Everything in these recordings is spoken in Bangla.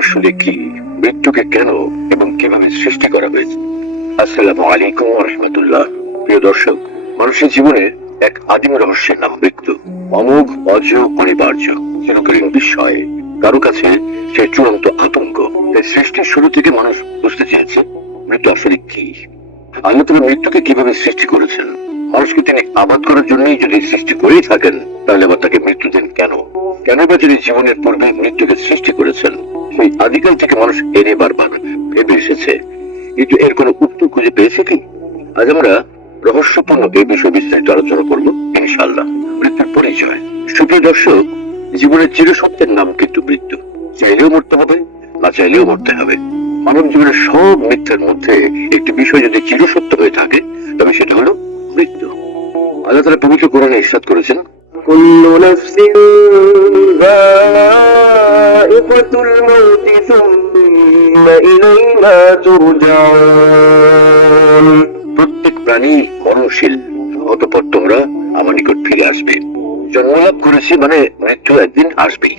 আসলে কি, মৃত্যুকে কেন এবং কিভাবে সৃষ্টি করা হয়েছে? আসসালামু আলাইকুম ওয়া রাহমাতুল্লাহ। প্রিয় দর্শক, মানুষের জীবনের এক আদিম রহস্যের নাম মৃত্যু। অমোঘ, অজ, অনিবার্য, চিরকালীন বিস্ময়, কারো কাছে সে চূড়ান্ত আতঙ্ক। তাই সৃষ্টির শুরু থেকে মানুষ বুঝতে চেয়েছে মৃত্যু আসলে কি। আল্লাহ তাআলা মৃত্যুকে কিভাবে সৃষ্টি করেছেন? মানুষকে তিনি আবাদ করার জন্যই যদি সৃষ্টি করেই থাকেন, তাহলে আবার তাকে মৃত্যু দেন কেন? কেন বা তিনি জীবনের পূর্বে মৃত্যুকে সৃষ্টি করেছেন? সেই আদিকাল থেকে মানুষ এনে বারবার ভেবে এসেছে, কিন্তু এর কোনো উত্তর খুঁজে পেয়েছে কি? আজ আমরা রহস্যপূর্ণ এই বিষয়ে বিস্তারিত আলোচনা করবো ইনশাআল্লাহ। মৃত্যুর পরিচয়। সুপ্রিয় দর্শক, জীবনের চিরসত্যের নাম কিন্তু মৃত্যু। চাইলেও মরতে হবে, না চাইলেও মরতে হবে। মানব জীবনের সব মিথ্যার মধ্যে একটি বিষয় যদি চিরসত্য হয়ে থাকে, তবে সেটা হলো মৃত্যু। আল্লাহ তাআলা পবিত্র কোরআনে ইরশাদ করেছেন, কুল্লু নাফসিন যায়িকাতুল মাউতি সুম্মা ইলাইনা তুরজাউন। প্রত্যেক প্রাণী মরণশীল, অতঃপর তোমরা আমার নিকট ফিরে আসবে। জন্মলাভ করেছি মানে মৃত্যু একদিন আসবেই।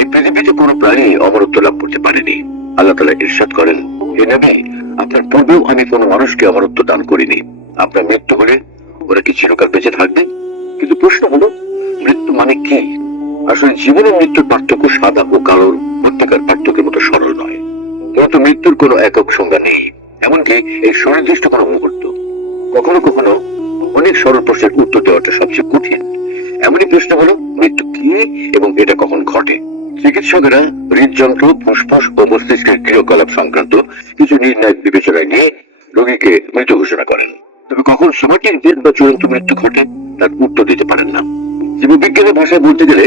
এই পৃথিবীতে কোনো প্রাণী অমরত্ব লাভ করতে পারেনি। আল্লাহ তাআলা ইরশাদ করেন, হে নবী, আপনার পূর্বেও আমি কোনো মানুষকে অমরত্ব দান করিনি। আপনার মৃত্যু হলে ওরা কি চিরকাল বেঁচে থাকবে? কিন্তু প্রশ্ন হলো, মৃত্যু মানে কি? আসলে জীবন ও মৃত্যুর পার্থক্য সাদা ও কালোর মধ্যকার পার্থক্যের মতো সরল নয়। কিন্তু মৃত্যুর কোনো একক সংজ্ঞা নেই, এমনকি এই সুনির্দিষ্ট কোনো মুহূর্ত। কখনো কখনো অনেক সরল প্রশ্নের উত্তর দেওয়াটা সবচেয়ে কঠিন। এমনই প্রশ্ন হলো, মৃত্যু কি এবং এটা কখন ঘটে? চিকিৎসকেরা হৃদযন্ত্র, ফুসফুস ও মস্তিষ্কের ক্রিয়াকলাপ সংক্রান্ত কিছু নির্ণায়ক বিবেচনায় নিয়ে রোগীকে মৃত ঘোষণা করেন। তবে কখন সোমাটিক ডেথ বা চূড়ান্ত মৃত্যু ঘটে, তার উত্তর দিতে পারেন না। জীববিজ্ঞানের ভাষায় বলতে গেলে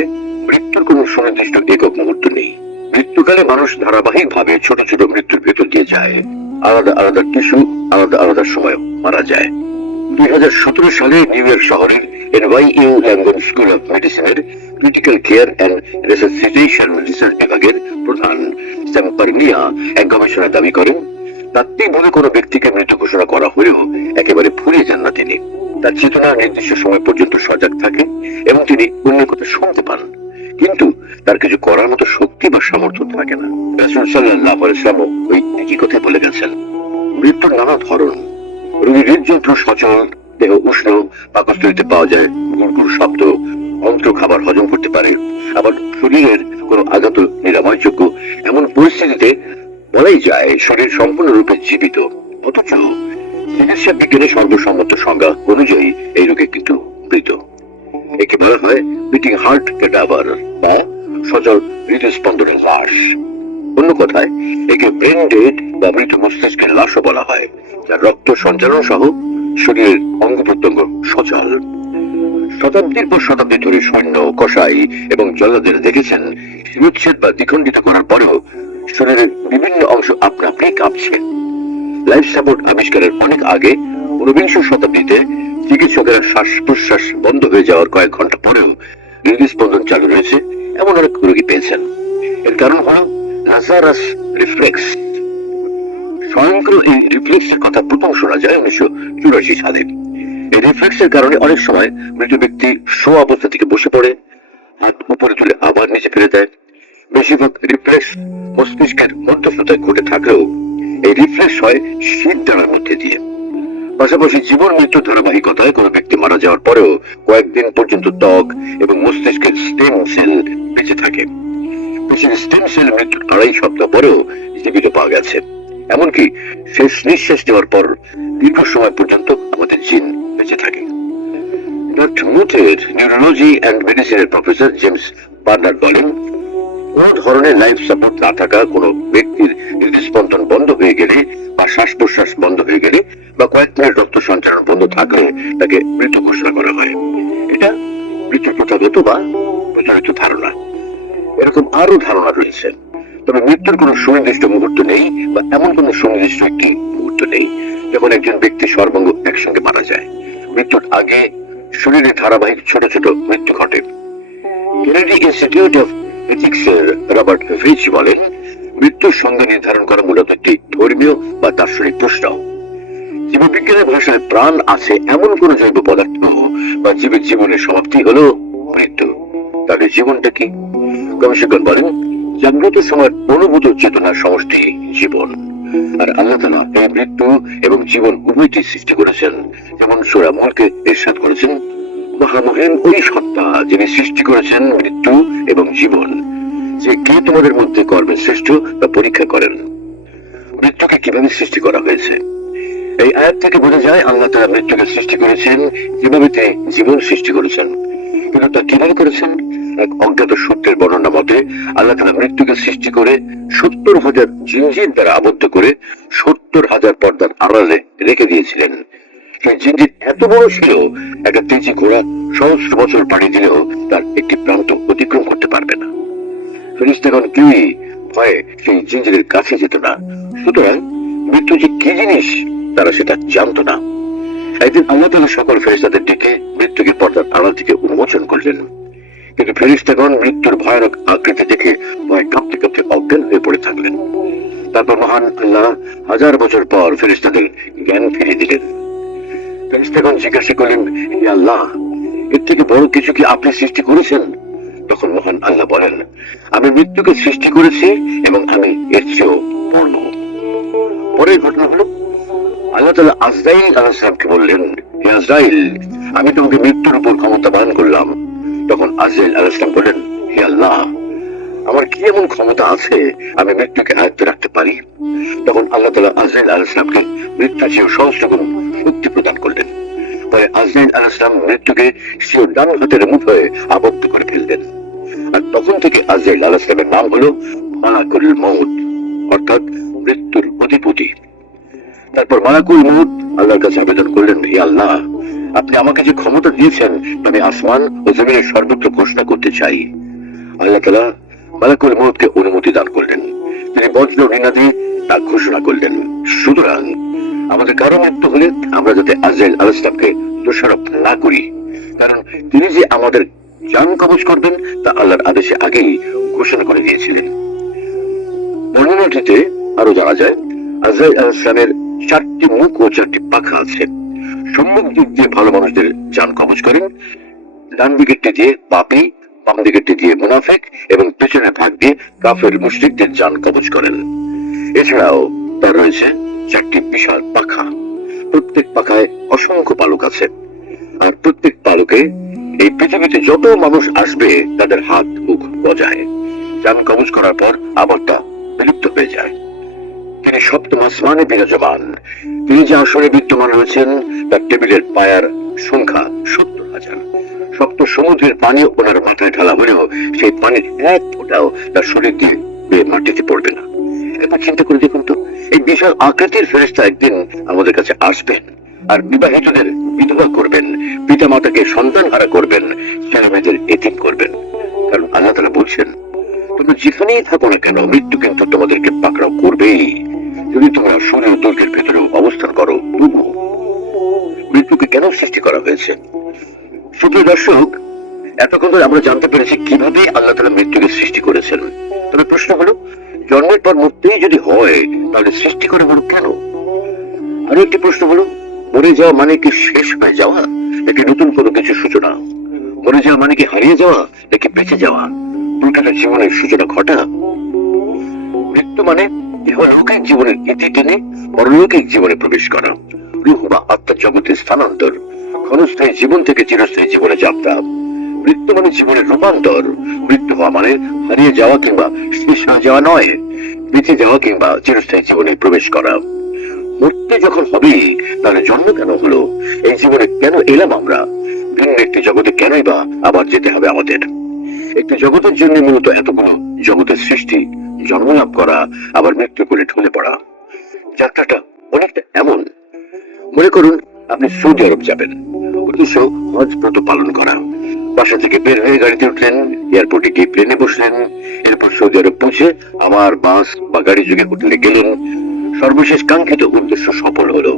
মৃত্যুর কোনো সুনির্দিষ্ট একক মুহূর্ত নেই। মৃত্যুকালে মানুষ ধারাবাহিক ভাবে ছোট ছোট মৃত্যুর ভেতর দিয়ে যায়। আলাদা আলাদা টিস্যু আলাদা আলাদা সময় মারা যায়। 2017 সালে নিউ ইয়র্ক শহরের NYU লন্ডন স্কুল অফ মেডিসিনের critical care and resuscitation research বিভাগের প্রধান স্যাম পারমিয়া এক গবেষণায় দাবি করেন, তাত্ত্বিকভাবে কোনো ব্যক্তিকে মৃত ঘোষণা করা হলেও একেবারে ভুলে যান না তিনি। তার চেতনা নির্দিষ্ট সময় পর্যন্ত সজাগ থাকে এবং তিনি অন্যের কথা শুনতে পান, কিন্তু তার কিছু করার মতো শক্তি বা সামর্থ্য থাকে না। রাসূল সাল্লাল্লাহু আলাইহি ওয়াসাল্লাম ওই একই কথা বলে গেছেন। মৃত্যুর নানা ধরন। রোগীর হৃদযন্ত্র সচল, দেহ উষ্ণ, পাকস্থলীতে পাওয়া যায় গুড়গুড় শব্দ, অন্ত্র খাবার হজম করতে পারে। আবার শরীরের কোনো আঘাত নিরাময়যোগ্য। এমন পরিস্থিতিতে বলাই যায় শরীর সম্পূর্ণরূপে জীবিত। অথচ চিকিৎসা বিজ্ঞানের সর্বসম্মত সংজ্ঞা অনুযায়ী এই রোগে কিন্তু মৃত। একে বলা হয় বিটিং হার্ট ক্যাডাভার বা সচল হৃদস্পন্দনের লাশ। অন্য কথায় একে ব্রেন ডেড বা মৃত মস্তিষ্কের লাশও বলা হয়, যার রক্ত সঞ্চালন সহ শরীরের অঙ্গ প্রত্যঙ্গ সচল। শতাব্দীর পর শতাব্দী ধরে সৈন্য, কসাই এবং জল্লাদের দেখেছেন শিরোচ্ছেদ বা দ্বিখণ্ডিত করার পরেও শরীরের বিভিন্ন অংশ আপনা আপনি কাঁপছে। লাইফ সাপোর্ট আবিষ্কারের অনেক আগে 19বিংশ শতাব্দীতে চিকিৎসকেরা শ্বাস প্রশ্বাস বন্ধ হয়ে যাওয়ার কয়েক ঘন্টা পরেও হৃদস্পন্দন চালু রয়েছে এমন অনেক রোগী পেয়েছেন। এর কারণ হলো লাজারাস রিফ্লেক্স। স্বয়ংক্রিয় এই রিফ্লেক্সের কথা প্রথম শোনা যায় 1984 সালে। এই রিফ্লেক্সের কারণে অনেক সময় মৃত ব্যক্তি শোয়া অবস্থা থেকে বসে পড়ে, হাত উপরে তুলে আবার নিচে ফেলে দেয়। বেশিরভাগ রিফ্লেক্স মস্তিষ্কের মধ্যস্থতায় ঘটে থাকলেও এই রিফ্লেক্স হয় শীত দ্বারার মধ্যে দিয়ে। পাশাপাশি জীবন মৃত্যুর ধারাবাহিকতায় কোনো ব্যক্তি মারা যাওয়ার পরেও কয়েকদিন পর্যন্ত ত্বক এবং মস্তিষ্কের স্টেম সেল বেঁচে থাকে। পেশির স্টেম সেল মৃত্যুর 2.5 সপ্তাহ পরেও জীবিত পাওয়া গেছে। এমনকি শেষ নিঃশ্বাস নেওয়ার পর দীর্ঘ সময় পর্যন্ত আমাদের জিন বেঁচে থাকে। নিউরোলজি অ্যান্ড মেডিসিনের প্রফেসর জেমস বার্নার্ড বলেন, কোন ধরনের লাইফ সাপোর্ট না থাকা কোনো ব্যক্তির হৃদস্পন্দন বন্ধ হয়ে গেলে বা শ্বাস প্রশ্বাস বন্ধ হয়ে গেলে বা কয়েক মিনিট রক্ত সঞ্চালন বন্ধ থাকলে তাকে মৃত ঘোষণা করা হয়। এটা মৃত্যুর প্রথাগত বা প্রচলিত ধারণা। এরকম আরো ধারণা রয়েছে, তবে মৃত্যুর কোনো সুনির্দিষ্ট মুহূর্ত নেই বা এমন কোনো সুনির্দিষ্ট একটি মুহূর্ত নেই যখন একজন ব্যক্তি সর্বাঙ্গ একসঙ্গে মারা যায়। মৃত্যুর আগে শরীরে ধারাবাহিক ছোট ছোট মৃত্যু ঘটে। কেনেডি ইনস্টিটিউট অফ এথিক্সের রবার্ট ভিচ বলেন, মৃত্যুর সংজ্ঞা নির্ধারণ করা মূলত একটি ধর্মীয় বা দার্শনিক প্রশ্ন। জীববিজ্ঞানের ভাষায় প্রাণ আছে এমন কোন জৈব পদার্থ বা জীবের জীবনের সমাপ্তি হলো মৃত্যু। তাহলে জীবনটা কি? গবেষকগণ বলেন, জাগ্রত সময়ের অনুভূত চেতনার সমষ্টি জীবন। আর আল্লাহ তাআলা এই মৃত্যু এবং জীবন উভয়টি সৃষ্টি করেছেন। যেমন সূরা মুলকে ইরশাদ করেছেন, মহামহিম ওই সত্তা যিনি সৃষ্টি করেছেন মৃত্যু এবং জীবন, যে কে তোমাদের মধ্যে কর্মের শ্রেষ্ঠ তা পরীক্ষা করেন। মৃত্যুকে কিভাবে সৃষ্টি করা হয়েছে? এই আয়াত থেকে বোঝা যায় আল্লাহ তাআলা মৃত্যুকে সৃষ্টি করেছেন, যেভাবে তিনি জীবন সৃষ্টি করেছেন। কিন্তু তা কিভাবে করেছেন? এক অজ্ঞাত সূত্রের বর্ণনা মতে আল্লাহ তাআলা মৃত্যুকে সৃষ্টি করে 70,000 জিনজির দ্বারা আবদ্ধ করে 70,000 পর্দার আড়ালে রেখে দিয়েছিলেন। সেই জিনজির এত বড় ছিল, একটা তেজি ঘোড়া সহস্র বছর পাড়ি দিলেও তার একটি প্রান্ত অতিক্রম করতে পারবে না। ফেরেশতাগণ কেউই ভয়ে সেই জিনজিরের কাছে যেত না। সুতরাং মৃত্যু যে কি জিনিস তারা সেটা জানতো না। একদিন আল্লাহ তাআলা সকল ফেরেশতাদের ডেকে মৃত্যুকে পর্দার আড়াল থেকে উন্মোচন করলেন। কিন্তু ফেরেশতাগণ মৃত্যুর ভয়ানক আকৃতি দেখে ভয় কাঁপতে কাঁপতে অজ্ঞান হয়ে পড়ে থাকলেন। তারপর মহান আল্লাহ 1000 বছর পর ফেরেশতাদের জ্ঞান ফিরিয়ে দিলেন। ফেরেশতাগণ জিজ্ঞাসা করলেন, হে আল্লাহ, এর থেকে বড় কিছু কি আপনি সৃষ্টি করেছেন? তখন মহান আল্লাহ বলেন, আমি মৃত্যুকে সৃষ্টি করেছি এবং আমি এর চেয়েও বড়। পরের ঘটনা হলো, আল্লাহ তাআলা আজরাইল আলাইহিস সালামকে বললেন, হে আজরাইল, আমি তোমাকে মৃত্যুর উপর ক্ষমতা দান করলাম। তখন আজরাইল আলাইহিস সালাম বলেন, হে আল্লাহ, আমার কি এমন ক্ষমতা আছে আমি মৃত্যুকে আয়ত্তে রাখতে পারি? তখন আল্লাহ তাআলা আজরাইল আলাইহিস সালামকে মৃত্যুর চেয়ে সহস্রগুণ শক্তি প্রদান করলেন। পরে আজরাইল আলাইহিস সালাম মৃত্যুকে স্বীয় ডান হাতের মুঠোয় আবদ্ধ করে ফেললেন। আর তখন থেকে আজরাইল আলাইহিস সালামের নাম হলো মালাকুল মউত, অর্থাৎ মৃত্যুর অধিপতি। তারপর মালাকুল মউত আল্লাহর কাছে আবেদন করলেন, হে আল্লাহ, আপনি আমাকে যে ক্ষমতা দিয়েছেন আমি আসমান ও জমিনের সর্বত্র ঘোষণা করতে চাই। আল্লাহ তাআলা মালাকুল মউতকে অনুমতি দান করলেন। তিনি বজ্র নিনাদে তা ঘোষণা করলেন। সুতরাং আমাদের কারো মৃত্যু হলে আমরা যাতে আজরাইল আলাইহিস সালামকে দোষারোপ না করি, কারণ তিনি যে আমাদের জান কবজ করবেন তা আল্লাহর আদেশে আগেই ঘোষণা করে দিয়েছিলেন। বর্ণনাটিতে আরো জানা যায়, আজরাইল আলাইহিস সালামের 4টি মুখ ও 4টি পাখা আছে। সম্মুখ দিক দিয়ে ভালো মানুষদের জান কবজ করেন, ডান দিকেরটি দিয়ে পাপী, বাম দিকেরটি দিয়ে মুনাফিক এবং পেছনের ভাগ দিয়ে কাফের মুশরিকদের জান কবজ করেন। এছাড়াও তার রয়েছে 4টি বিশাল পাখা। প্রত্যেক পাখায় অসংখ্য পালক আছে। আর প্রত্যেক পালকে এই পৃথিবীতে যত মানুষ আসবে তাদের হাত মুখ গজায়। জান কবজ করার পর আবার তা বিলুপ্ত হয়ে যায়। তিনি সপ্তম আসমানে বিরাজমান। তিনি যে আসরে বিদ্যমান রয়েছেন তার টেবিলের পায়ার সংখ্যা 70,000। সপ্ত সমুদ্রের পানি ওনার মাথায় ঢালা হলেও সেই পানির এক ফোঁটাও তার শরীর দিয়ে মাটিতে পড়বে না। এটা চিন্তা করে দেখুন তো, এই বিশাল আকৃতির ফেরেশতা একদিন আমাদের কাছে আসবেন আর বিবাহিতদের বিধবা করবেন, পিতা মাতাকে সন্তান হারা করবেন, ছেলে মেয়েদের এতিম করবেন। কারণ আল্লাহ তাআলা বলছেন, তোমরা যেখানেই থাকো না কেন মৃত্যু কিন্তু তোমাদেরকে পাকড়াও করবেই। যদি তোমরা শরীর দুর্গের ভেতরে অবস্থান করো, তবু মৃত্যুকে কেন সৃষ্টি করা হয়েছে? সুপ্রিয় দর্শক, এতক্ষণ ধরে আমরা জানতে পেরেছি কিভাবে আল্লাহ তাআলা মৃত্যুকে সৃষ্টি করেছেন। তবে প্রশ্ন হলো, জন্মের পর মরতেই যদি হয় তাহলে সৃষ্টি করে হলো কেন? আরো একটি প্রশ্ন হলো, মরে যাওয়া মানে কি শেষ হয়ে যাওয়া নাকি নতুন কোনো কিছু সূচনা? মরে যাওয়া মানে কি হারিয়ে যাওয়া নাকি বেঁচে যাওয়া? দুটার জীবনের সূচনা ঘটা। মৃত্যু মানে ইহলৌকিক জীবনের ইতি টেনে পরলৌকিক জীবনে প্রবেশ করা, রূহ বা আত্মার জগতে স্থানান্তর, ক্ষণস্থায়ী জীবন থেকে চিরস্থায়ী জীবনে যাত্রা। মৃত্যু মানে জীবনের রূপান্তর। মৃত্যু হওয়া মানে হারিয়ে যাওয়া কিংবা শেষ হয়ে যাওয়া নয়, বেঁচে যাওয়া কিংবা চিরস্থায়ী জীবনে প্রবেশ করা। মরতে যখন হবে তাহলে জন্ম কেন হলো? এই জীবনে কেন এলাম আমরা? ভিন্ন একটি জগতে কেনই বা আবার যেতে হবে আমাদের? একটি জগতের জন্য মূলত এতগুলো জগতের সৃষ্টি, জন্মলাভ করা, আবার মৃত্যু করে ঢলে পড়া। যাত্রাটা অনেকটা এমন, মনে করুন আপনি সৌদি আরব যাবেন, উদ্দেশ্য হজ ব্রত পালন করা। বাসা থেকে বের হয়ে গাড়িতে উঠলেন, এয়ারপোর্টে গিয়ে প্লেনে বসলেন, এরপর সৌদি আরব পৌঁছে আবার বাস বা গাড়ি যোগে হোটেলে গেলেন। সর্বশেষ কাঙ্ক্ষিত উদ্দেশ্য সফল হলো,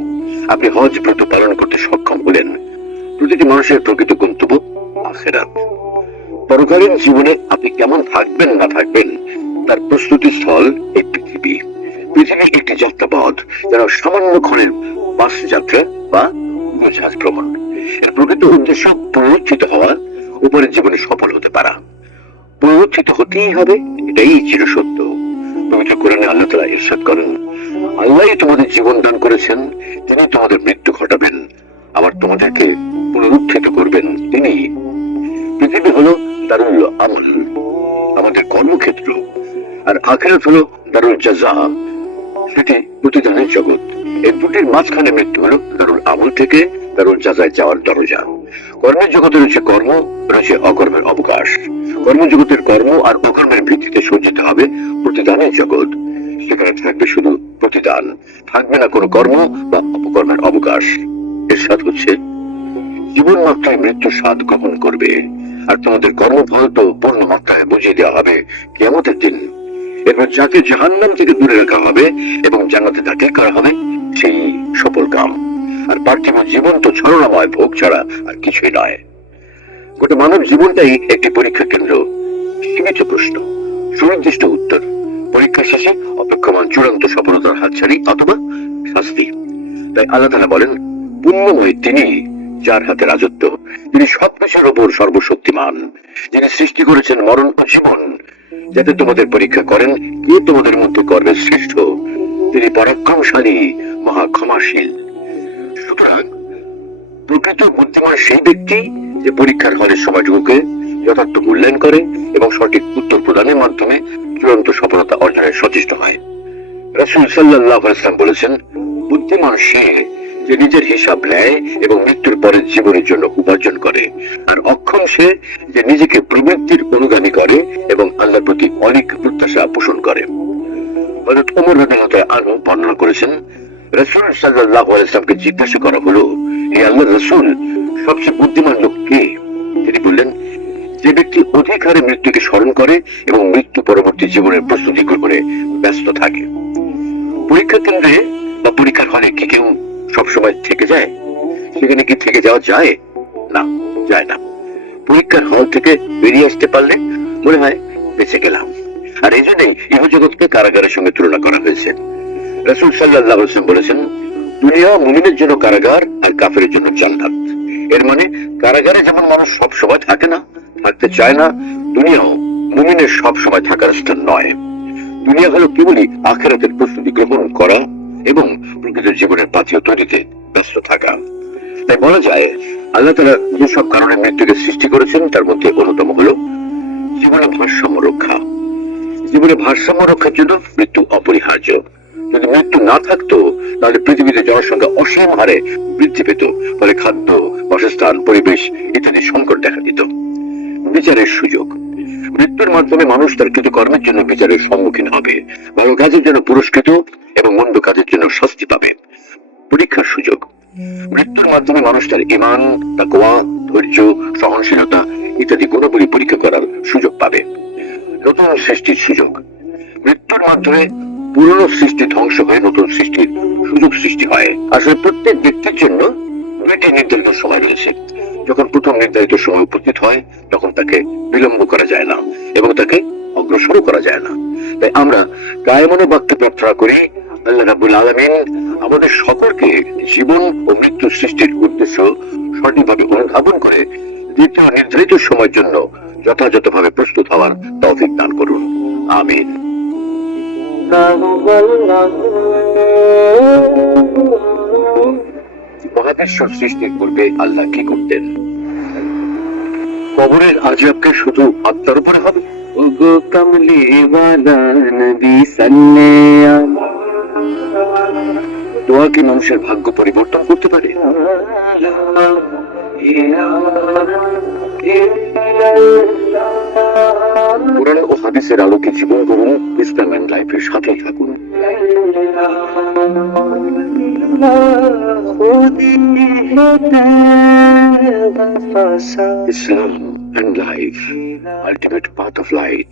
আপনি হজ ব্রত পালন করতে সক্ষম হলেন। প্রতিটি মানুষের প্রকৃত গন্তব্য আখিরাত। পরকালীন জীবনে আপনি কেমন থাকবেন না থাকবেন তার প্রস্তুতি স্থল এই পৃথিবী। পৃথিবী একটি যাত্রাপথ, যেন সামান্য ক্ষণের বাস যাত্রা বা উড়োজাহাজ ভ্রমণ। এর প্রকৃত উদ্দেশ্য পুনরুত্থিত হওয়া, উপরের জীবনে সফল হতে পারা। পুনরুত্থিত হতেই হবে, এটাই চিরসত্য। পবিত্র কোরআনে আল্লাহ তাআলা ইরশাদ করেন, আল্লাহই তোমাদের জীবন দান করেছেন, তিনি তোমাদের মৃত্যু ঘটাবেন, আবার তোমাদেরকে পুনরুত্থিত করবেন তিনি। পৃথিবী হলো দারুল আমল, আমাদের কর্মক্ষেত্র, আর আখিরাত হলো দারুল জাযা, সেটি প্রতিদানের জগৎ। এই দুটির মাঝখানে মৃত্যু হলো দারুল আমল থেকে দারুল জাযায় যাওয়ার দরজা। কর্মের জগতে রয়েছে কর্ম, রয়েছে অকর্মের অবকাশ। কর্মজগতের কর্ম আর অকর্মের ভিত্তিতে সজ্জিত হবে প্রতিদানের জগৎ। সেখানে থাকবে শুধু প্রতিদান, থাকবে না কোনো কর্ম বা অপকর্মের অবকাশ। এর স্বাদ হচ্ছে জীবন মাত্রায় মৃত্যু স্বাদ গ্রহণ করবে, আর তোমাদের কর্মফল তো পূর্ণ মাত্রায় বুঝিয়ে দেওয়া হবে কিয়ামতের দিন। এরপর যাকে জাহান্নাম থেকে দূরে রাখা হবে এবং জান্নাতে দাখিল করা হবে, সেই সফল কাম। আর পার্থিব জীবন তো ছলনাময় ভোগ ছাড়া আর কিছুই নয়। গোটা মানব জীবনটাই একটি পরীক্ষা কেন্দ্র, সীমিত প্রশ্ন, সুনির্দিষ্ট উত্তর। পরীক্ষা শেষে অপেক্ষমান চূড়ান্ত সফলতার হাতছানি অথবা শাস্তি। তাই আল্লাহ তাআলা বলেন, পুণ্যময় তিনি যার হাতে রাজত্ব, তিনি সবকিছুর ওপর সর্বশক্তিমান, যিনি সৃষ্টি করেছেন মরণ ও জীবন, যাতে তোমাদের পরীক্ষা করেন কে তোমাদের মধ্যে কর্মের শ্রেষ্ঠ। তিনি পরাক্রমশালী, মহা ক্ষমাশীল। সুতরাং প্রকৃত বুদ্ধিমান সেই ব্যক্তি যে পরীক্ষার হলের সময়টুকুকে যথার্থ মূল্যায়ন করে এবং সঠিক উত্তর প্রদানের মাধ্যমে চূড়ান্ত সফলতা অর্জনের সচেষ্ট হয়। রাসূল সাল্লাল্লাহু আলাইহি ওয়াসাল্লাম বলেছেন, বুদ্ধিমান সে যে নিজের হিসাব নেয় এবং মৃত্যুর পরের জীবনের জন্য উপার্জন করে, আর অক্ষম সে যে নিজেকে প্রবৃত্তির অনুগামী করে এবং আল্লাহর প্রতি অনেক প্রত্যাশা পোষণ করে। হযরত ওমর রাদিয়াল্লাহু আনহু বর্ণনা করেছেন, রাসূল সাল্লাল্লাহু আলাইহি ওয়াসাল্লামকে জিজ্ঞাসা করা হলো, হে আল্লাহর রাসূল, সবচেয়ে বুদ্ধিমান লোক কে? তিনি বললেন, যে ব্যক্তি অধিক হারে মৃত্যুকে স্মরণ করে এবং মৃত্যু পরবর্তী জীবনের প্রস্তুতি গ্রহণে ব্যস্ত থাকে। পরীক্ষা কেন্দ্রে বা পরীক্ষার হলে কি কেউ সবসময় থেকে যায়? সেখানে কি থেকে যাওয়া যায়? না, যায় না। পরীক্ষার হল থেকে বেরিয়ে আসতে পারলে মনে হয় বেঁচে গেলাম। আর এই জন্যই ইহজগৎকে কারাগারের সঙ্গে তুলনা করা হয়েছে। রাসূল সাল্লাল্লাহু আলাইহি ওয়াসাল্লাম বলেছেন, দুনিয়া মুমিনের জন্য কারাগার আর কাফেরের জন্য জান্নাত। এর মানে কারাগারে যেমন মানুষ সব সময় থাকে না, থাকতে চায় না, দুনিয়াও মুমিনের সব সময় থাকার স্থান নয়। দুনিয়া হলো কেবলই আখিরাতের প্রস্তুতি গ্রহণ করা এবং প্রকৃত জীবনের পাথেয় তৈরিতে ব্যস্ত থাকা। তাই বলা যায়, আল্লাহ তাআলা যেসব কারণে মৃত্যুকে সৃষ্টি করেছেন তার মধ্যে অন্যতম হলো জীবনে ভারসাম্য রক্ষা। জীবনে ভারসাম্য রক্ষার জন্য মৃত্যু অপরিহার্য। যদি মৃত্যু না থাকতো তাহলে পৃথিবীতে জনসংখ্যা অসীম হারে বৃদ্ধি পেত, ফলে খাদ্য, বাসস্থান, পরিবেশ ইত্যাদি সংকট দেখা দিত। বিচারের সুযোগ। মৃত্যুর মাধ্যমে মানুষ তার কৃতকর্মের জন্য বিচারের সম্মুখীন হবে, ভালো কাজের জন্য পুরস্কৃত এবং মন্দ কাজের জন্য শাস্তি পাবে। পরীক্ষার সুযোগ। মৃত্যুর মাধ্যমে মানুষ তার ঈমান, তাকওয়া, ধৈর্য, সহনশীলতা ইত্যাদি গুণাবলী পরীক্ষা করার সুযোগ পাবে। নতুন সৃষ্টির সুযোগ। মৃত্যুর মাধ্যমে পুরনো সৃষ্টি ধ্বংস হয়ে নতুন সৃষ্টির সুযোগ সৃষ্টি হয়। আসলে প্রত্যেক ব্যক্তির জন্য দুইটি নির্ধারিত সময় রয়েছে। যখন প্রথম নির্ধারিত সময় উপস্থিত হয় তখন তাকে বিলম্ব করা যায় না এবং তাকে অগ্রসর করা যায় না। তাই আমরা কায়মনে বাক্যে প্রার্থনা করি, আল্লাহ রাব্বুল আলামিন আমাদের সকলকে জীবন ও মৃত্যু সৃষ্টির উদ্দেশ্য সঠিকভাবে অনুধাবন করে দ্বিতীয় নির্ধারিত সময়ের জন্য যথাযথভাবে প্রস্তুত হওয়ার তৌফিক দান করুন। আমিন। মহাবিশ্ব সৃষ্টির পূর্বে আল্লাহ কি করতেন? কবরের আযাবকে শুধু আত্মার উপরে হবে? ওগো কমলি ওয়ালা নবী সাল্লাল্লাহু দোয়া কি মানুষের ভাগ্য পরিবর্তন করতে পারে? কোরআন ও হাদিসের আলোকে জীবন গড়ুন, ইসলাম এন্ড লাইফের সাথেই থাকুন। Islam and life, ultimate path of light.